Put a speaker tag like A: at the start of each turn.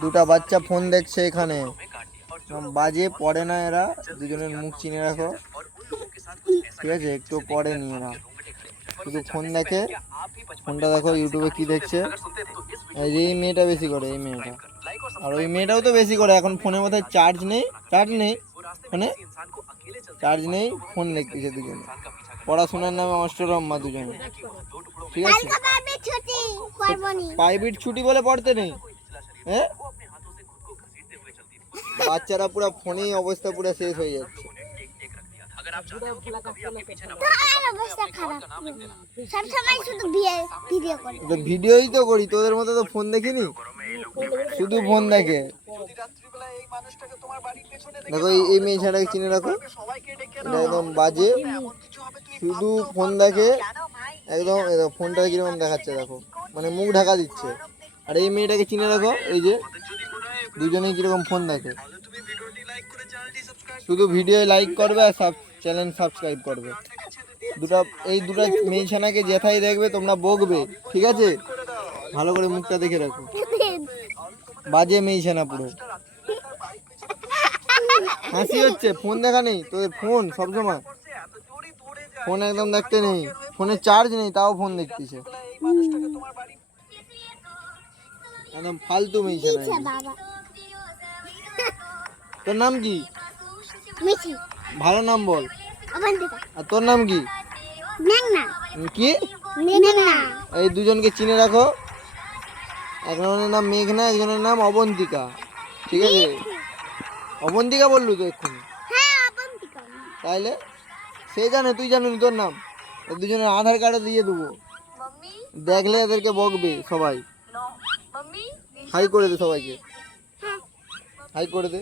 A: দুটা বাচ্চা ফোন দেখছে এখানে। বাজে পড়ে না এরা দুজনের মুখ চিনে রাখো। ঠিক আছে একটু পড়েনি এরা। শুধু ফোন দেখে ফোনটা দেখো ইউটিউবে কি দেখছে। এই মেয়েটা বেশি করে এই মেয়েটা। আর ওই মেয়েটাও তো বেশি করে এখন ফোনের মধ্যে চার্জ নেই চার্জ নেই। ফোনে চার্জ নেই ফোন দেখতেছে দুজনে। পড়াশোনার নামে অষ্টরম্মা দুজনে। ঠিক আছে।
B: নি।
A: প্রাইভেট ছুটি বলে পড়তে নেই। হ্যাঁ? বাচ্চারা পুরো ফোনেই অবস্থা পুরো শেষ হয়ে যাচ্ছে। ভিডিওই তো করি, তোদের মতো তো ফোন দেখিনি? শুধু ফোন দেখে। দেখো, এই- মেয়ে ছাড়াকে চিনে রাখো। একদম বাজে। শুধু ফোন দেখে, একদম ফোনটা কীরকম দেখাচ্ছে, দেখো। মানে মুখ ঢাকা দিচ্ছে। আর এই মেয়েটাকে চিনে রাখো, এই যে দুজনেই কীরকম ফোন দেখে। শুধু ভিডিও লাইক করবে আর সাব চ্যানেল সাবস্ক্রাইব করবে। দুটো, এই দুটো মেয়ে ছানাকে যেথায় দেখবে তোমরা বকবে, ঠিক আছে? ভালো করে মুখটা দেখে রাখো। বাজে মেয়ে ছানা পুরো। হাসি হচ্ছে ফোন দেখা নেই, তোদের ফোন সবসময়। ফোন একদম দেখতে নেই ফোনে চার্জ নেই, তাও ফোন দেখতেছে। একদম ফালতু মেয়ে।
B: বাবা।
A: তোর নাম কি? ভালো নাম বল।
B: অবন্তিকা
A: আর তোর নাম কি?
B: মেঘনা।
A: কি?
B: মেঘনা।
A: এই দুজনকে চিনে রাখো। একজনের নাম মেঘনা একজনের নাম অবন্তিকা। ঠিক আছে? অবন্তিকা বললু তো এক্ষুনি।
B: হ্যাঁ
A: তাইলে? সে জানে তুই জানিস তোর নাম? দুজনের আধার কার্ডে দিয়ে দেবো। দেখলে এদেরকে বকবে সবাই। হাই করে দে সবাইকে। হাই করে দে।